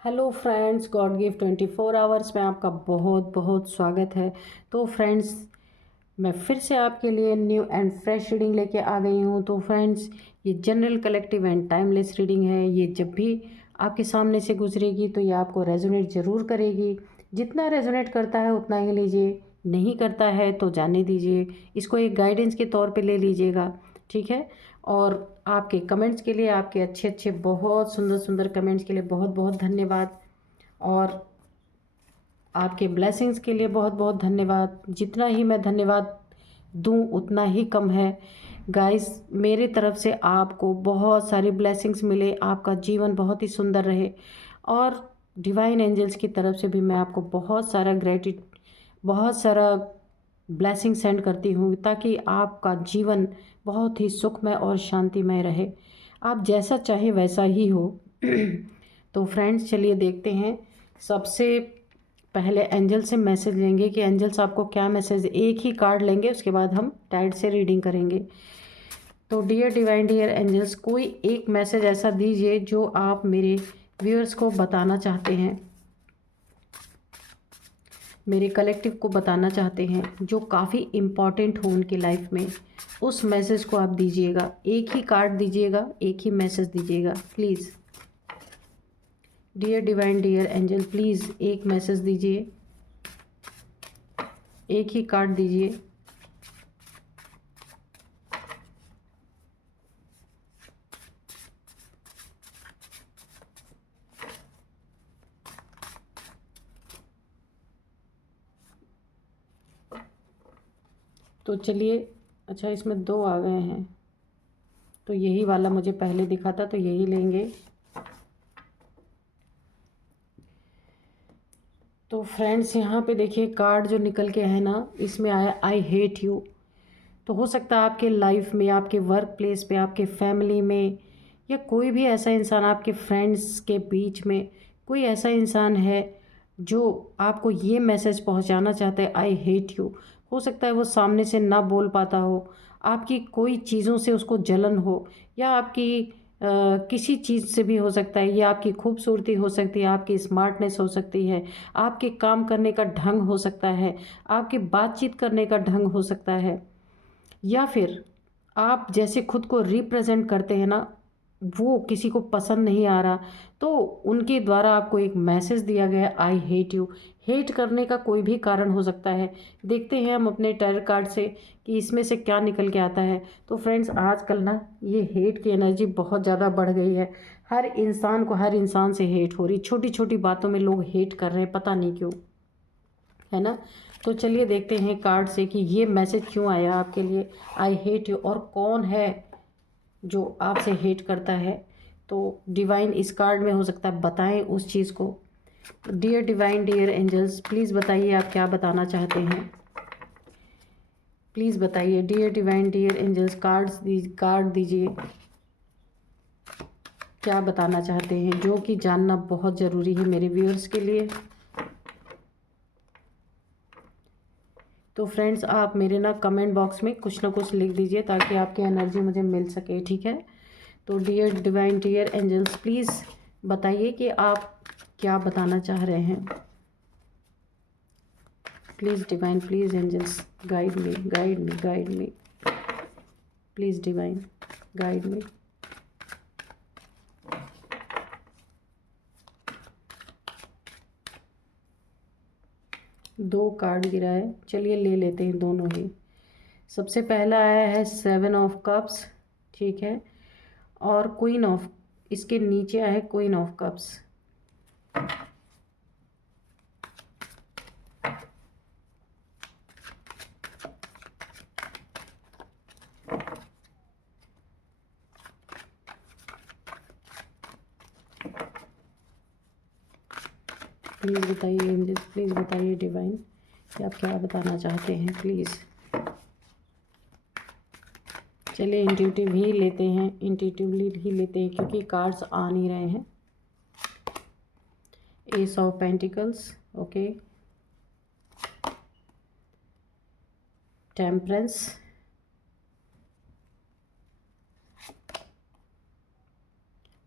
Hello friends, God give 24 hours में आपका बहुत बहुत स्वागत है। तो फ्रेंड्स, मैं फिर से आपके लिए न्यू एंड फ्रेश रीडिंग लेके आ गई हूँ। तो फ्रेंड्स, ये general collective and timeless reading है। ये जब भी आपके सामने से गुजरेगी तो ये आपको रेजोनेट ज़रूर करेगी। जितना रेजोनेट करता है उतना ही लीजिए, नहीं करता है तो जाने दीजिए। इसको एक गाइडेंस के तौर पे ले लीजिएगा, ठीक है। और आपके कमेंट्स के लिए, आपके अच्छे अच्छे बहुत सुंदर सुंदर कमेंट्स के लिए बहुत बहुत धन्यवाद। और आपके ब्लेसिंग्स के लिए बहुत बहुत धन्यवाद। जितना ही मैं धन्यवाद दूं उतना ही कम है। गाइस, मेरे तरफ से आपको बहुत सारी ब्लेसिंग्स मिले, आपका जीवन बहुत ही सुंदर रहे। और डिवाइन एंजल्स की तरफ से भी मैं आपको बहुत सारा ब्लेसिंग सेंड करती हूँ, ताकि आपका जीवन बहुत ही सुखमय और शांतिमय रहे। आप जैसा चाहे वैसा ही हो। तो फ्रेंड्स, चलिए देखते हैं। सबसे पहले एंजल से मैसेज लेंगे कि एंजल्स आपको क्या मैसेज। एक ही कार्ड लेंगे, उसके बाद हम टाइड से रीडिंग करेंगे। तो डियर डिवाइन, डियर एंजल्स, कोई एक मैसेज ऐसा दीजिए जो आप मेरे व्यूअर्स को बताना चाहते हैं, मेरे कलेक्टिव को बताना चाहते हैं, जो काफ़ी इम्पॉर्टेंट हो उनकी लाइफ में। उस मैसेज को आप दीजिएगा। एक ही कार्ड दीजिएगा, एक ही मैसेज दीजिएगा please. Dear divine, dear angel, please एक मैसेज दीजिए, एक ही कार्ड दीजिए। तो चलिए, अच्छा इसमें दो आ गए हैं, तो यही वाला मुझे पहले दिखा था, तो यही लेंगे। तो फ्रेंड्स, यहाँ पे देखिए कार्ड जो निकल के है ना, इसमें आया आई हेट यू। तो हो सकता है आपके लाइफ में, आपके वर्क प्लेस पे, आपके फैमिली में, या कोई भी ऐसा इंसान, आपके फ्रेंड्स के बीच में कोई ऐसा इंसान है जो आपको ये मैसेज पहुंचाना चाहता है, आई हेट यू। हो सकता है वो सामने से ना बोल पाता हो, आपकी कोई चीज़ों से उसको जलन हो, या आपकी किसी चीज़ से भी हो सकता है। ये आपकी खूबसूरती हो सकती है, आपकी स्मार्टनेस हो सकती है, आपके काम करने का ढंग हो सकता है, आपके बातचीत करने का ढंग हो सकता है, या फिर आप जैसे खुद को रिप्रेजेंट करते हैं ना, वो किसी को पसंद नहीं आ रहा। तो उनके द्वारा आपको एक मैसेज दिया गया, आई हेट यू। हेट करने का कोई भी कारण हो सकता है। देखते हैं हम अपने टैरो कार्ड से कि इसमें से क्या निकल के आता है। तो फ्रेंड्स, आजकल ना ये हेट की एनर्जी बहुत ज़्यादा बढ़ गई है। हर इंसान को हर इंसान से हेट हो रही, छोटी छोटी बातों में लोग हेट कर रहे हैं, पता नहीं क्यों, है ना। तो चलिए देखते हैं कार्ड से कि ये मैसेज क्यों आया आपके लिए, आई हेट यू, और कौन है जो आपसे हेट करता है। तो डिवाइन इस कार्ड में हो सकता है बताएं उस चीज़ को। Dear divine, dear angels, please बताइए आप क्या बताना चाहते हैं। प्लीज़ बताइए dear divine, dear angels, card दीजिए, क्या बताना चाहते हैं, जो कि जानना बहुत ज़रूरी है मेरे व्यूअर्स के लिए। तो फ्रेंड्स, आप मेरे ना कमेंट बॉक्स में कुछ ना कुछ लिख दीजिए, ताकि आपकी एनर्जी मुझे मिल सके, ठीक है। तो dear divine, dear angels, please बताइए कि आप क्या बताना चाह रहे हैं। Please divine, please angels, guide me, guide me, guide me. Please divine, guide me. दो कार्ड गिरा है, चलिए ले लेते हैं दोनों ही। सबसे पहला आया है 7 ऑफ कप्स, ठीक है, और क्वीन ऑफ, इसके नीचे आया है क्वीन ऑफ कप्स। प्लीज़ बताइए एंजल्स, प्लीज़ बताइए डिवाइन कि आप क्या बताना चाहते हैं, प्लीज़। चलिए इंट्यूटिव ही लेते हैं, इंट्यूटिवली ही लेते हैं, क्योंकि कार्ड्स आ नहीं रहे हैं। S of pentacles, okay, temperance,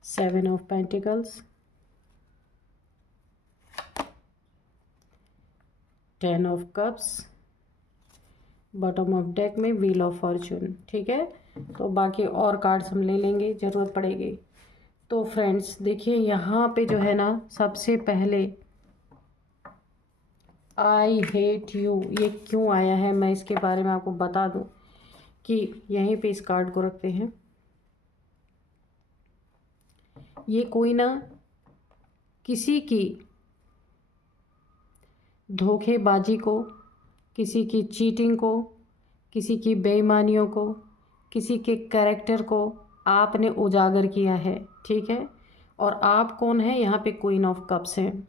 seven of pentacles, 10 of cups, bottom of deck में व्हील ऑफ फॉर्चून। ठीक है, तो बाकी और कार्ड्स हम ले लेंगे, ज़रूरत पड़ेगी। तो फ्रेंड्स देखिए यहाँ पे जो है ना, सबसे पहले आई हेट यू, ये क्यों आया है मैं इसके बारे में आपको बता दूं कि यहीं पे इस कार्ड को रखते हैं। ये कोई ना किसी की धोखेबाजी को, किसी की चीटिंग को, किसी की बेईमानियों को, किसी के कैरेक्टर को आपने उजागर किया है। ठीक है, और आप कौन है यहाँ पे, क्वीन ऑफ कप्स हैं।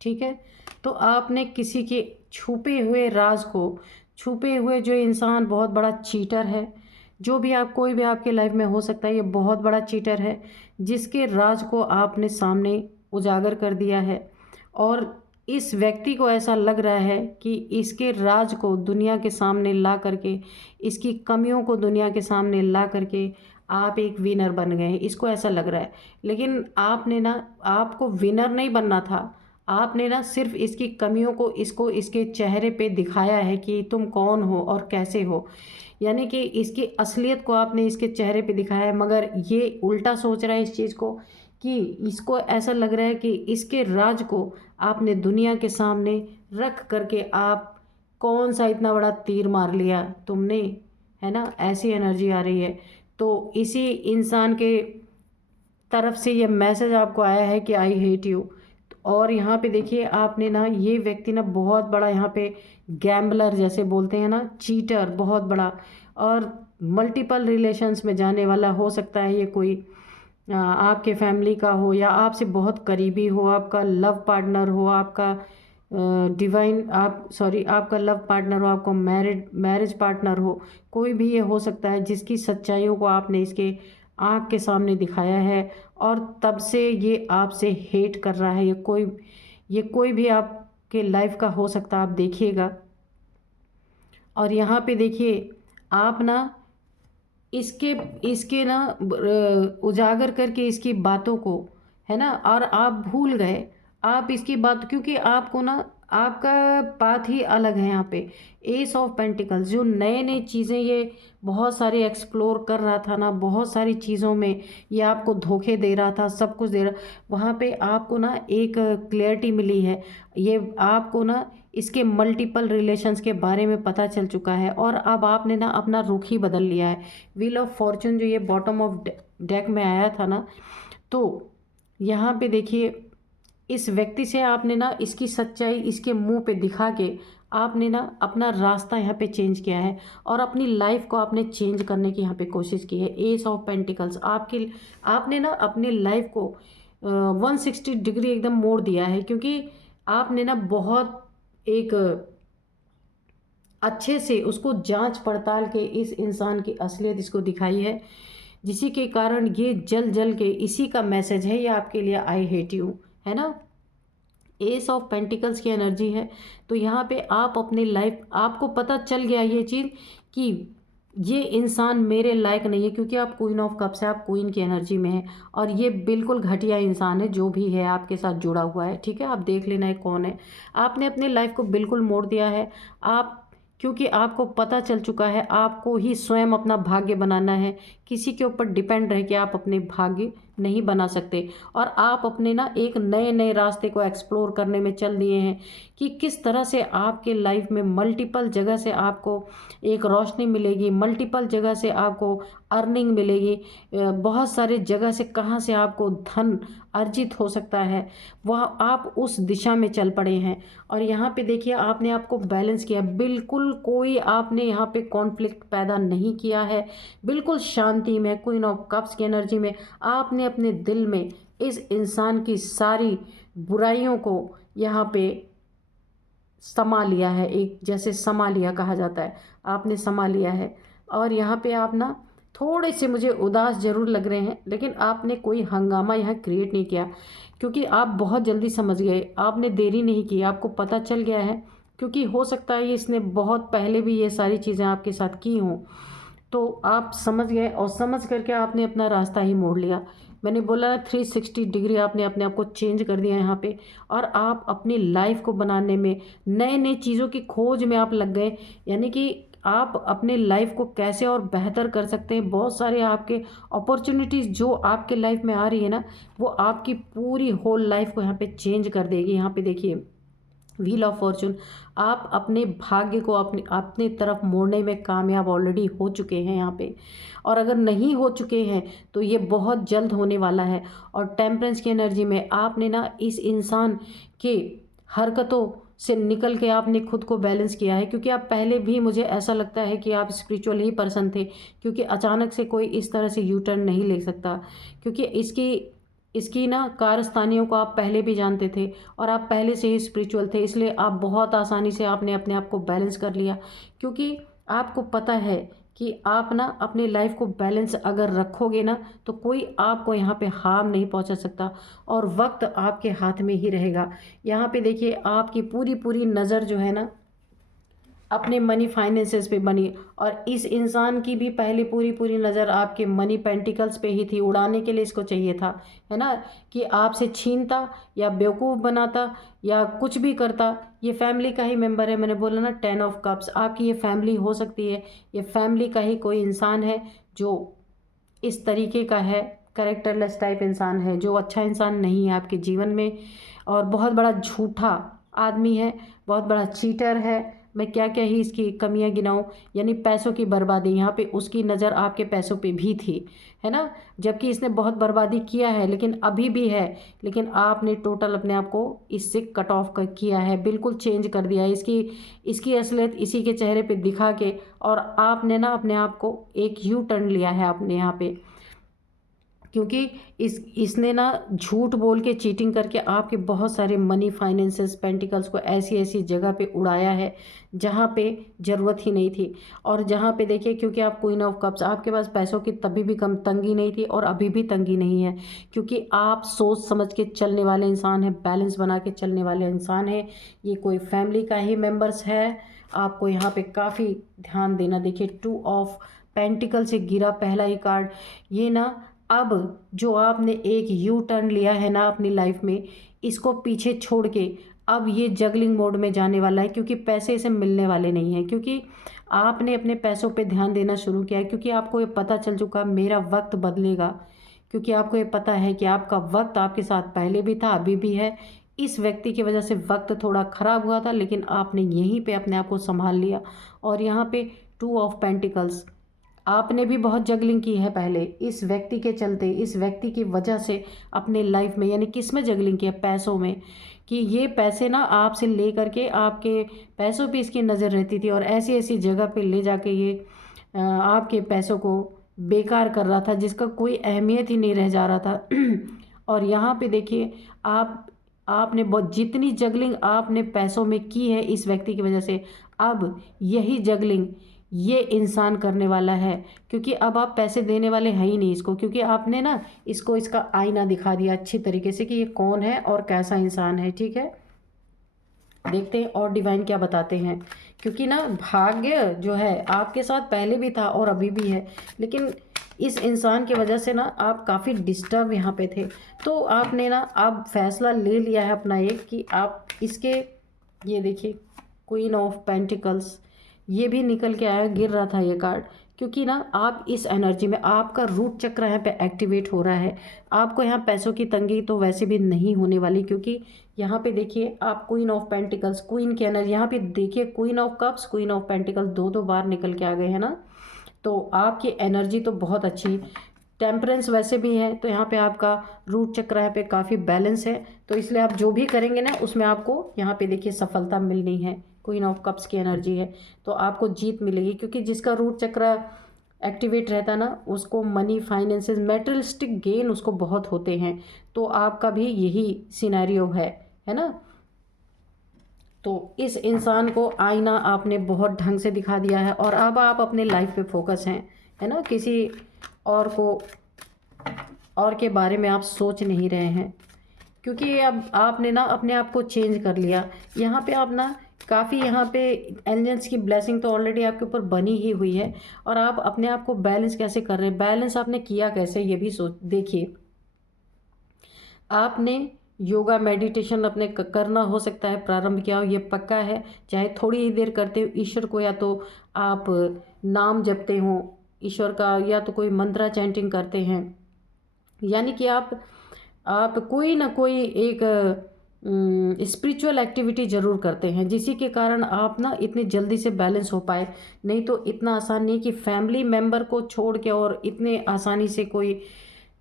ठीक है, तो आपने किसी के छुपे हुए राज को, छुपे हुए जो इंसान बहुत बड़ा चीटर है, जो भी आप, कोई भी आपके लाइफ में हो सकता है, ये बहुत बड़ा चीटर है जिसके राज को आपने सामने उजागर कर दिया है। और इस व्यक्ति को ऐसा लग रहा है कि इसके राज को दुनिया के सामने ला करके, इसकी कमियों को दुनिया के सामने ला करके आप एक विनर बन गए हैं, इसको ऐसा लग रहा है। लेकिन आपने ना, आपको विनर नहीं बनना था, आपने ना सिर्फ इसकी कमियों को, इसको इसके चेहरे पे दिखाया है कि तुम कौन हो और कैसे हो, यानी कि इसकी असलियत को आपने इसके चेहरे पे दिखाया है। मगर ये उल्टा सोच रहा है इस चीज़ को, कि इसको ऐसा लग रहा है कि इसके राज को आपने दुनिया के सामने रख करके आप कौन सा इतना बड़ा तीर मार लिया तुमने, है ना, ऐसी एनर्जी आ रही है। तो इसी इंसान के तरफ से ये मैसेज आपको आया है कि आई हेट यू। और यहाँ पे देखिए आपने ना, ये व्यक्ति ना बहुत बड़ा यहाँ पे गैम्बलर जैसे बोलते हैं ना, चीटर बहुत बड़ा, और मल्टीपल रिलेशंस में जाने वाला हो सकता है। ये कोई आपके फैमिली का हो, या आपसे बहुत करीबी हो, आपका लव पार्टनर हो, आपका डिवाइन, आप सॉरी, आपका लव पार्टनर हो, आपको मैरिज पार्टनर हो, कोई भी ये हो सकता है जिसकी सच्चाइयों को आपने इसके आँख के सामने दिखाया है और तब से ये आपसे हेट कर रहा है। ये कोई भी आपके लाइफ का हो सकता है, आप देखिएगा। और यहाँ पे देखिए आप ना इसके इसके ना उजागर करके इसकी बातों को, है ना, और आप भूल गए आप इसकी बात, क्योंकि आपको ना, आपका बात ही अलग है यहाँ पे। एस ऑफ पेंटिकल्स, जो नए नई चीज़ें ये बहुत सारी एक्सप्लोर कर रहा था ना, बहुत सारी चीज़ों में ये आपको धोखे दे रहा था, सब कुछ दे रहा, वहाँ पे आपको ना एक क्लियरिटी मिली है। ये आपको ना इसके मल्टीपल रिलेशंस के बारे में पता चल चुका है और अब आपने ना अपना रुख ही बदल लिया है। व्हील ऑफ फॉर्चून जो ये बॉटम ऑफ डेक में आया था ना, तो यहाँ पे देखिए इस व्यक्ति से आपने ना इसकी सच्चाई इसके मुंह पे दिखा के आपने ना अपना रास्ता यहाँ पे चेंज किया है और अपनी लाइफ को आपने चेंज करने की यहाँ पे कोशिश की है। एस ऑफ पेंटिकल्स, आपने ना अपनी लाइफ को 160 डिग्री एकदम मोड़ दिया है, क्योंकि आपने ना बहुत एक अच्छे से उसको जांच पड़ताल के इस इंसान की असलियत इसको दिखाई है, जिसी के कारण ये जल जल के, इसी का मैसेज है ये आपके लिए, आई हेट यू, है ना। एस ऑफ पेंटिकल्स की एनर्जी है। तो यहाँ पे आप अपनी लाइफ, आपको पता चल गया ये चीज़ कि ये इंसान मेरे लायक नहीं है, क्योंकि आप क्वीन ऑफ कप्स है, आप क्वीन की एनर्जी में है और ये बिल्कुल घटिया इंसान है जो भी है आपके साथ जुड़ा हुआ है। ठीक है, आप देख लेना है कौन है। आपने अपनी लाइफ को बिल्कुल मोड़ दिया है आप, क्योंकि आपको पता चल चुका है आपको ही स्वयं अपना भाग्य बनाना है, किसी के ऊपर डिपेंड रह के आप अपने भाग्य नहीं बना सकते। और आप अपने ना एक नए नए रास्ते को एक्सप्लोर करने में चल दिए हैं कि किस तरह से आपके लाइफ में मल्टीपल जगह से आपको एक रोशनी मिलेगी, मल्टीपल जगह से आपको अर्निंग मिलेगी, बहुत सारे जगह से कहाँ से आपको धन अर्जित हो सकता है, वह आप उस दिशा में चल पड़े हैं। और यहाँ पे देखिए आपने आपको बैलेंस किया, बिल्कुल कोई आपने यहाँ पे कॉन्फ्लिक्ट पैदा नहीं किया है, बिल्कुल शांति में, क्वीन ऑफ कप्स की एनर्जी में आपने अपने दिल में इस इंसान की सारी बुराइयों को यहाँ पे समा लिया है, एक जैसे समा लिया कहा जाता है, आपने समा लिया है। और यहाँ पे आप ना थोड़े से मुझे उदास ज़रूर लग रहे हैं, लेकिन आपने कोई हंगामा यहाँ क्रिएट नहीं किया, क्योंकि आप बहुत जल्दी समझ गए, आपने देरी नहीं की, आपको पता चल गया है। क्योंकि हो सकता है इसने बहुत पहले भी ये सारी चीज़ें आपके साथ की हों, तो आप समझ गए और समझ करके आपने अपना रास्ता ही मोड़ लिया। मैंने बोला ना 360 डिग्री आपने अपने आप को चेंज कर दिया यहाँ पे, और आप अपनी लाइफ को बनाने में नए नई चीज़ों की खोज में आप लग गए। यानी कि आप अपने लाइफ को कैसे और बेहतर कर सकते हैं, बहुत सारे आपके अपॉर्चुनिटीज़ जो आपके लाइफ में आ रही है ना, वो आपकी पूरी होल लाइफ को यहाँ पे चेंज कर देगी। यहाँ पे देखिए व्हील ऑफ फॉर्चून, आप अपने भाग्य को अपनी अपनी तरफ मोड़ने में कामयाब ऑलरेडी हो चुके हैं यहाँ पे, और अगर नहीं हो चुके हैं तो ये बहुत जल्द होने वाला है। और टेम्परेंस की एनर्जी में आपने ना इस इंसान के हरकतों से निकल के आपने खुद को बैलेंस किया है, क्योंकि आप पहले भी, मुझे ऐसा लगता है कि आप स्पिरिचुअल ही पर्सन थे, क्योंकि अचानक से कोई इस तरह से यू टर्न नहीं ले सकता, क्योंकि इसकी इसकी ना कारस्तानियों को आप पहले भी जानते थे और आप पहले से ही स्पिरिचुअल थे, इसलिए आप बहुत आसानी से आपने अपने आप को बैलेंस कर लिया, क्योंकि आपको पता है कि आप ना अपनी लाइफ को बैलेंस अगर रखोगे ना तो कोई आपको यहाँ पे हार्म नहीं पहुँचा सकता, और वक्त आपके हाथ में ही रहेगा। यहाँ पे देखिए आपकी पूरी पूरी नज़र जो है ना अपने मनी फाइनेंसेस पे बनी, और इस इंसान की भी पहले पूरी पूरी नज़र आपके मनी पेंटिकल्स पे ही थी। उड़ाने के लिए इसको चाहिए था, है ना, कि आपसे छीनता या बेवकूफ़ बनाता या कुछ भी करता। ये फैमिली का ही मेंबर है, मैंने बोला ना 10 ऑफ कप्स, आपकी ये फैमिली हो सकती है, ये फैमिली का ही कोई इंसान है जो इस तरीके का है, करेक्टरलेस टाइप इंसान है, जो अच्छा इंसान नहीं है आपके जीवन में, और बहुत बड़ा झूठा आदमी है, बहुत बड़ा चीटर है। मैं क्या क्या ही इसकी कमियां गिनाऊं, यानी पैसों की बर्बादी, यहाँ पे उसकी नज़र आपके पैसों पे भी थी, है ना, जबकि इसने बहुत बर्बादी किया है, लेकिन अभी भी है, लेकिन आपने टोटल अपने आप को इससे कट ऑफ कर किया है, बिल्कुल चेंज कर दिया है। इसकी इसकी असलियत इसी के चेहरे पे दिखा के, और आपने ना अपने आप को एक यू टर्न लिया है आपने यहाँ पे, क्योंकि इसने ना झूठ बोल के चीटिंग करके आपके बहुत सारे मनी फाइनेंसेस पेंटिकल्स को ऐसी ऐसी जगह पे उड़ाया है जहाँ पे ज़रूरत ही नहीं थी। और जहाँ पे देखिए, क्योंकि आप क्वीन ऑफ कप्स, आपके पास पैसों की तभी भी कम तंगी नहीं थी और अभी भी तंगी नहीं है, क्योंकि आप सोच समझ के चलने वाले इंसान हैं, बैलेंस बना के चलने वाले इंसान हैं। ये कोई फैमिली का ही मेम्बर्स है, आपको यहाँ पे काफ़ी ध्यान देना। देखिए 2 ऑफ पेंटिकल से गिरा पहला ही कार्ड, ये ना अब जो आपने एक यू टर्न लिया है ना अपनी लाइफ में, इसको पीछे छोड़ के अब ये जगलिंग मोड में जाने वाला है, क्योंकि पैसे इसे मिलने वाले नहीं हैं, क्योंकि आपने अपने पैसों पे ध्यान देना शुरू किया है, क्योंकि आपको ये पता चल चुका मेरा वक्त बदलेगा, क्योंकि आपको ये पता है कि आपका वक्त आपके साथ पहले भी था, अभी भी है। इस व्यक्ति की वजह से वक्त थोड़ा ख़राब हुआ था, लेकिन आपने यहीं पे अपने आप को संभाल लिया। और यहाँ पे 2 ऑफ पेंटिकल्स, आपने भी बहुत जगलिंग की है पहले इस व्यक्ति के चलते, इस व्यक्ति की वजह से अपने लाइफ में, यानी किस में जगलिंग की है, पैसों में, कि ये पैसे ना आपसे ले करके आपके पैसों पे इसकी नज़र रहती थी, और ऐसी ऐसी जगह पे ले जाके ये आपके पैसों को बेकार कर रहा था, जिसका कोई अहमियत ही नहीं रह जा रहा था। और यहाँ पे देखिए आपने बहुत, जितनी जगलिंग आपने पैसों में की है इस व्यक्ति की वजह से, अब यही जगलिंग ये इंसान करने वाला है, क्योंकि अब आप पैसे देने वाले हैं ही नहीं इसको, क्योंकि आपने ना इसको इसका आईना दिखा दिया अच्छी तरीके से कि ये कौन है और कैसा इंसान है। ठीक है, देखते हैं और डिवाइन क्या बताते हैं, क्योंकि ना भाग्य जो है आपके साथ पहले भी था और अभी भी है, लेकिन इस इंसान की वजह से ना आप काफ़ी डिस्टर्ब यहाँ पे थे। तो आपने ना अब फैसला ले लिया है अपना एक, कि आप इसके, ये देखिए क्वीन ऑफ पेंटिकल्स, ये भी निकल के आया, गिर रहा था ये कार्ड, क्योंकि ना आप इस एनर्जी में, आपका रूट चक्र यहाँ पे एक्टिवेट हो रहा है। आपको यहाँ पैसों की तंगी तो वैसे भी नहीं होने वाली, क्योंकि यहाँ पे देखिए आप क्वीन ऑफ पेंटिकल्स, क्वीन की एनर्जी, यहाँ पे देखिए queen of cups, queen of pentacles, दो दो बार निकल के आ गए हैं ना, तो आपकी एनर्जी तो बहुत अच्छी, टेम्परेंस वैसे भी है, तो यहाँ पे आपका रूट चक्र यहाँ पे काफ़ी बैलेंस है, तो इसलिए आप जो भी करेंगे ना उसमें आपको यहाँ पे देखिए सफलता मिलनी है। क्वीन ऑफ कप्स की एनर्जी है, तो आपको जीत मिलेगी, क्योंकि जिसका रूट चक्र एक्टिवेट रहता है ना उसको मनी फाइनेंसेस मेटेरियलिस्टिक गेन उसको बहुत होते हैं, तो आपका भी यही सिनेरियो है ना। तो इस इंसान को आईना आपने बहुत ढंग से दिखा दिया है, और अब आप अपने लाइफ पे फोकस हैं, है ना, किसी और को और के बारे में आप सोच नहीं रहे हैं, क्योंकि अब आपने ना अपने आप को चेंज कर लिया। यहाँ पे आप ना काफ़ी यहाँ पे एंजल्स की ब्लेसिंग तो ऑलरेडी आपके ऊपर बनी ही हुई है। और आप अपने आप को बैलेंस कैसे कर रहे हैं, बैलेंस आपने किया कैसे, ये भी सोच देखिए। आपने योगा मेडिटेशन अपने करना हो सकता है प्रारंभ किया हो, ये पक्का है। चाहे थोड़ी ही देर करते हो ईश्वर को, या तो आप नाम जपते हो ईश्वर का, या तो कोई मंत्रा चैंटिंग करते हैं, यानी कि आप कोई ना कोई एक स्पिरिचुअल एक्टिविटी ज़रूर करते हैं, जिसी के कारण आप ना इतनी जल्दी से बैलेंस हो पाए। नहीं तो इतना आसान नहीं कि फैमिली मेम्बर को छोड़ के और इतने आसानी से कोई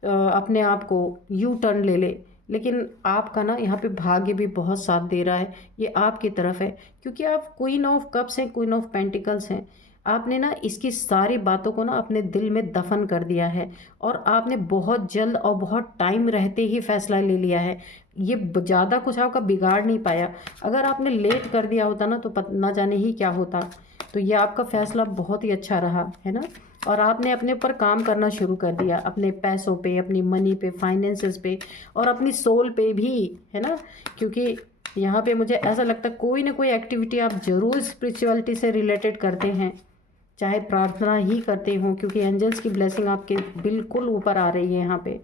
अपने आप को यू टर्न ले ले। लेकिन आपका ना यहाँ पे भाग्य भी बहुत साथ दे रहा है, ये आपकी तरफ है, क्योंकि आप क्वीन ऑफ कप्स हैं, क्वीन ऑफ पेंटिकल्स हैं। आपने ना इसकी सारी बातों को ना अपने दिल में दफन कर दिया है, और आपने बहुत जल्द और बहुत टाइम रहते ही फैसला ले लिया है। ये ज़्यादा कुछ आपका बिगाड़ नहीं पाया। अगर आपने लेट कर दिया होता ना तो ना जाने ही क्या होता। तो ये आपका फैसला बहुत ही अच्छा रहा है ना। और आपने अपने ऊपर काम करना शुरू कर दिया, अपने पैसों पे, अपनी मनी पे, फाइनेंसेस पे, और अपनी सोल पे भी, है ना। क्योंकि यहाँ पे मुझे ऐसा लगता है कोई ना कोई एक्टिविटी आप ज़रूर स्पिरिचुअलिटी से रिलेटेड करते हैं, चाहे प्रार्थना ही करते हो, क्योंकि एंजल्स की ब्लेसिंग आपके बिल्कुल ऊपर आ रही है यहाँ पे।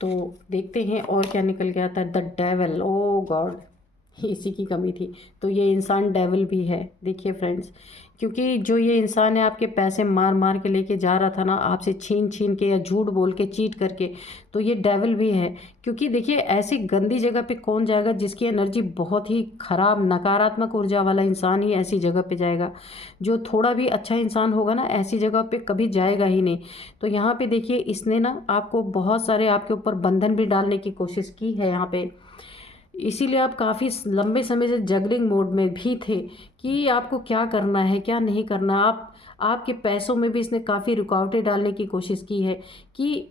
तो देखते हैं और क्या निकल के आता है। द डेविल, ओ गॉड, इसी की कमी थी। तो ये इंसान डेविल भी है, देखिए फ्रेंड्स। क्योंकि जो ये इंसान है आपके पैसे मार मार के लेके जा रहा था ना, आपसे छीन छीन के या झूठ बोल के चीट करके, तो ये डेविल भी है। क्योंकि देखिए ऐसी गंदी जगह पे कौन जाएगा, जिसकी एनर्जी बहुत ही खराब नकारात्मक ऊर्जा वाला इंसान ही ऐसी जगह पे जाएगा। जो थोड़ा भी अच्छा इंसान होगा ना, ऐसी जगह पे कभी जाएगा ही नहीं। तो यहाँ पे देखिए इसने ना आपको बहुत सारे आपके ऊपर बंधन भी डालने की कोशिश की है यहाँ पे। इसीलिए आप काफ़ी लंबे समय से जगलिंग मोड में भी थे कि आपको क्या करना है क्या नहीं करना। आपके पैसों में भी इसने काफ़ी रुकावटें डालने की कोशिश की है, कि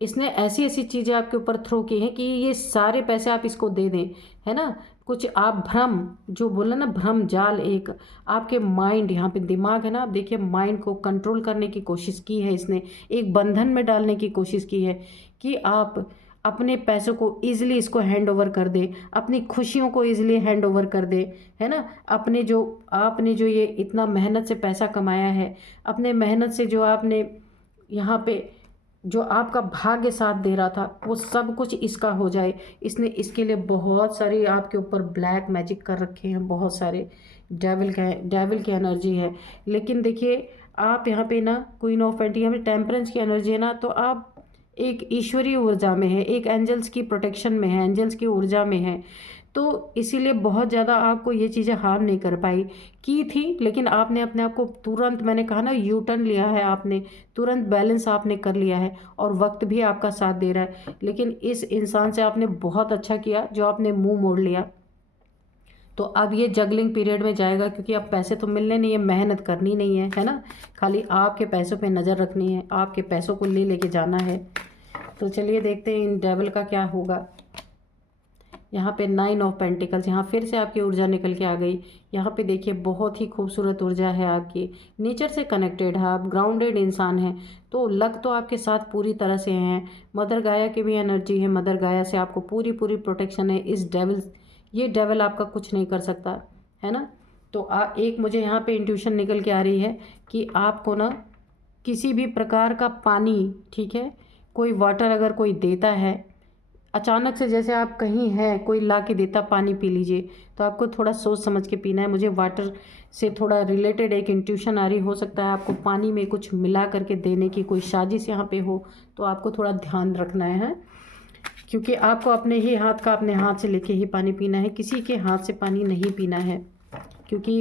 इसने ऐसी ऐसी चीज़ें आपके ऊपर थ्रो की हैं कि ये सारे पैसे आप इसको दे दें, है ना। कुछ आप भ्रम, जो बोला ना भ्रम जाल, एक आपके माइंड, यहाँ पे दिमाग है ना, आप देखिए माइंड को कंट्रोल करने की कोशिश की है इसने, एक बंधन में डालने की कोशिश की है कि आप अपने पैसों को ईजिली इसको हैंड ओवर कर दे, अपनी खुशियों को ईजिली हैंड ओवर कर दे, है ना। आपने जो ये इतना मेहनत से पैसा कमाया है, अपने मेहनत से जो आपने यहाँ पे जो आपका भाग्य साथ दे रहा था, वो सब कुछ इसका हो जाए। इसने इसके लिए बहुत सारी आपके ऊपर ब्लैक मैजिक कर रखे हैं, बहुत सारे डेविल की एनर्जी है। लेकिन देखिए आप यहाँ पे ना क्वीन ऑफ पेंटिकल्स, यहाँ पे टेम्परेंस की एनर्जी है ना, तो आप एक ईश्वरीय ऊर्जा में है, एक एंजल्स की प्रोटेक्शन में है, एंजल्स की ऊर्जा में है। तो इसीलिए बहुत ज़्यादा आपको ये चीज़ें हार्म नहीं कर पाई, की थी। लेकिन आपने अपने आप को तुरंत, मैंने कहा ना, यू टर्न लिया है आपने, तुरंत बैलेंस आपने कर लिया है, और वक्त भी आपका साथ दे रहा है। लेकिन इस इंसान से आपने बहुत अच्छा किया जो आपने मुंह मोड़ लिया। तो अब ये जगलिंग पीरियड में जाएगा, क्योंकि अब पैसे तो मिलने नहीं है, मेहनत करनी नहीं है ना। खाली आपके पैसों पे नज़र रखनी है, आपके पैसों को ले लेके जाना है। तो चलिए देखते हैं इन डेविल का क्या होगा। यहाँ पे 9 ऑफ पेंटिकल्स, यहाँ फिर से आपकी ऊर्जा निकल के आ गई। यहाँ पे देखिए बहुत ही खूबसूरत ऊर्जा है आपकी, नेचर से कनेक्टेड है, आप ग्राउंडेड इंसान हैं। तो लक तो आपके साथ पूरी तरह से हैं। मदर गाया की भी एनर्जी है, मदर गाया से आपको पूरी पूरी प्रोटेक्शन है। ये डेविल आपका कुछ नहीं कर सकता, है ना। तो एक मुझे यहाँ पे इंट्यूशन निकल के आ रही है कि आपको ना किसी भी प्रकार का पानी, ठीक है, कोई वाटर अगर कोई देता है अचानक से, जैसे आप कहीं हैं कोई ला के देता पानी पी लीजिए, तो आपको थोड़ा सोच समझ के पीना है। मुझे वाटर से थोड़ा रिलेटेड एक इंट्यूशन आ रही, हो सकता है आपको पानी में कुछ मिला करके देने की कोई साजिश यहाँ पे हो, तो आपको थोड़ा ध्यान रखना है। क्योंकि आपको अपने ही हाथ का अपने हाथ से लेके ही पानी पीना है, किसी के हाथ से पानी नहीं पीना है। क्योंकि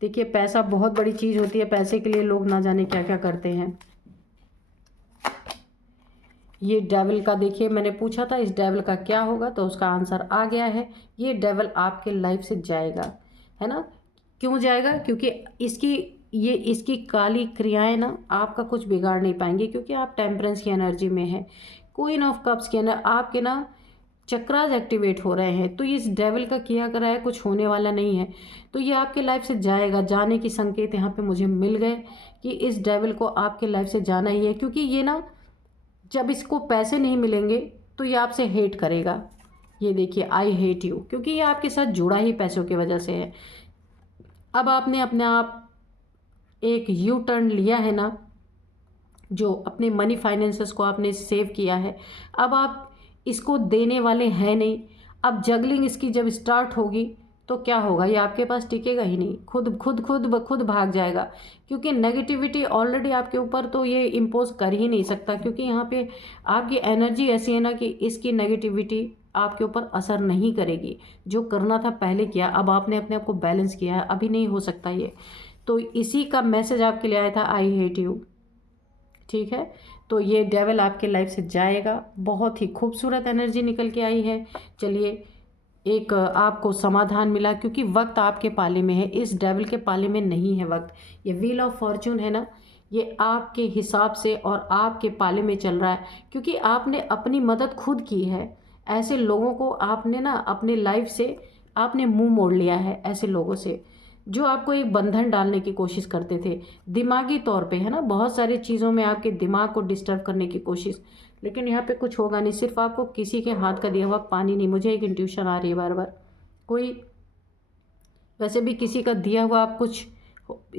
देखिए पैसा बहुत बड़ी चीज़ होती है, पैसे के लिए लोग ना जाने क्या क्या करते हैं। ये डेविल का देखिए, मैंने पूछा था इस डेविल का क्या होगा, तो उसका आंसर आ गया है। ये डेविल आपके लाइफ से जाएगा, है ना। क्यों जाएगा? क्योंकि इसकी काली क्रियाएं ना आपका कुछ बिगाड़ नहीं पाएंगे, क्योंकि आप टेम्परेंस की एनर्जी में है। क्वीन ऑफ कप्स के अंदर आपके ना चक्रास एक्टिवेट हो रहे हैं, तो इस डेविल का किया करा है, कुछ होने वाला नहीं है। तो ये आपके लाइफ से जाएगा, जाने की संकेत यहाँ पे मुझे मिल गए कि इस डेविल को आपके लाइफ से जाना ही है। क्योंकि ये ना, जब इसको पैसे नहीं मिलेंगे तो ये आपसे हेट करेगा, ये देखिए आई हेट यू, क्योंकि ये आपके साथ जुड़ा ही पैसों की वजह से है। अब आपने अपने आप एक यू टर्न लिया है ना, जो अपने मनी फाइनेंसेस को आपने सेव किया है, अब आप इसको देने वाले हैं नहीं। अब जगलिंग इसकी जब स्टार्ट होगी तो क्या होगा, ये आपके पास टिकेगा ही नहीं, खुद खुद खुद ब खुद भाग जाएगा। क्योंकि नेगेटिविटी ऑलरेडी आपके ऊपर तो ये इम्पोज कर ही नहीं सकता, क्योंकि यहाँ पे आपकी एनर्जी ऐसी है ना कि इसकी नेगेटिविटी आपके ऊपर असर नहीं करेगी। जो करना था पहले किया, अब आपने अपने आप को बैलेंस किया है, अभी नहीं हो सकता ये। तो इसी का मैसेज आपके लिए आया था, आई हेट यू। ठीक है, तो ये डेविल आपके लाइफ से जाएगा। बहुत ही खूबसूरत एनर्जी निकल के आई है। चलिए, एक आपको समाधान मिला, क्योंकि वक्त आपके पाले में है, इस डेविल के पाले में नहीं है वक्त। ये व्हील ऑफ फॉर्चून है ना, ये आपके हिसाब से और आपके पाले में चल रहा है, क्योंकि आपने अपनी मदद खुद की है। ऐसे लोगों को आपने ना अपने लाइफ से आपने मुंह मोड़ लिया है, ऐसे लोगों से जो आपको एक बंधन डालने की कोशिश करते थे दिमागी तौर पे, है ना, बहुत सारी चीज़ों में आपके दिमाग को डिस्टर्ब करने की कोशिश। लेकिन यहाँ पे कुछ होगा नहीं, सिर्फ आपको किसी के हाथ का दिया हुआ पानी नहीं, मुझे एक इंट्यूशन आ रही है बार बार, कोई वैसे भी किसी का दिया हुआ, आप कुछ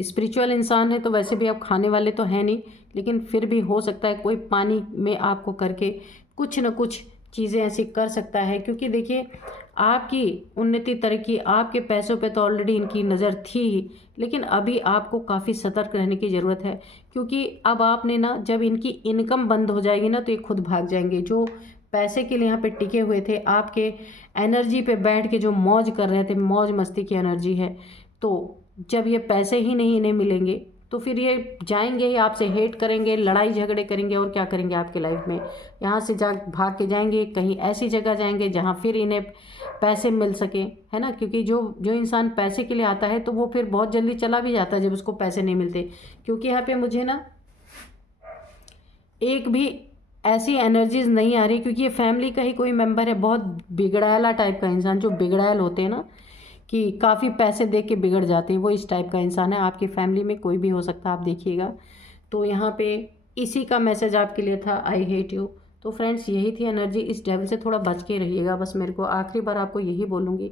स्पिरिचुअल इंसान है तो वैसे भी आप खाने वाले तो हैं नहीं, लेकिन फिर भी हो सकता है कोई पानी में आपको करके कुछ न कुछ चीज़ें ऐसी कर सकता है। क्योंकि देखिए, आपकी उन्नति तरक्की, आपके पैसों पे तो ऑलरेडी इनकी नज़र थी ही, लेकिन अभी आपको काफ़ी सतर्क रहने की ज़रूरत है। क्योंकि अब आपने ना, जब इनकी इनकम बंद हो जाएगी ना, तो ये खुद भाग जाएंगे। जो पैसे के लिए यहाँ पे टिके हुए थे, आपके एनर्जी पे बैठ के जो मौज कर रहे थे, मौज मस्ती की एनर्जी है, तो जब ये पैसे ही नहीं इन्हें मिलेंगे तो फिर ये जाएंगे ही, आपसे हेट करेंगे, लड़ाई झगड़े करेंगे, और क्या करेंगे आपके लाइफ में। यहाँ से जा भाग के जाएंगे, कहीं ऐसी जगह जाएंगे जहाँ फिर इन्हें पैसे मिल सके, है ना। क्योंकि जो जो इंसान पैसे के लिए आता है तो वो फिर बहुत जल्दी चला भी जाता है जब उसको पैसे नहीं मिलते। क्योंकि यहाँ पे मुझे ना एक भी ऐसी एनर्जीज नहीं आ रही, क्योंकि ये फैमिली का ही कोई मेंबर है, बहुत बिगड़ैला टाइप का इंसान, जो बिगड़ैल होते हैं ना, कि काफ़ी पैसे दे के बिगड़ जाते हैं, वो इस टाइप का इंसान है। आपकी फैमिली में कोई भी हो सकता है, आप देखिएगा। तो यहाँ पे इसी का मैसेज आपके लिए था, आई हेट यू। तो फ्रेंड्स, यही थी एनर्जी। इस डेविल से थोड़ा बच के रहिएगा, बस मेरे को आखिरी बार आपको यही बोलूँगी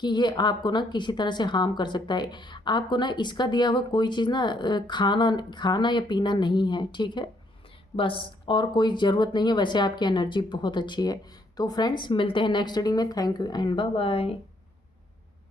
कि ये आपको ना किसी तरह से हार्म कर सकता है। आपको ना इसका दिया हुआ कोई चीज़ ना खाना खाना या पीना नहीं है, ठीक है, बस, और कोई ज़रूरत नहीं है। वैसे आपकी एनर्जी बहुत अच्छी है। तो फ्रेंड्स, मिलते हैं नेक्स्ट रीडिंग में। Thank you and bye bye.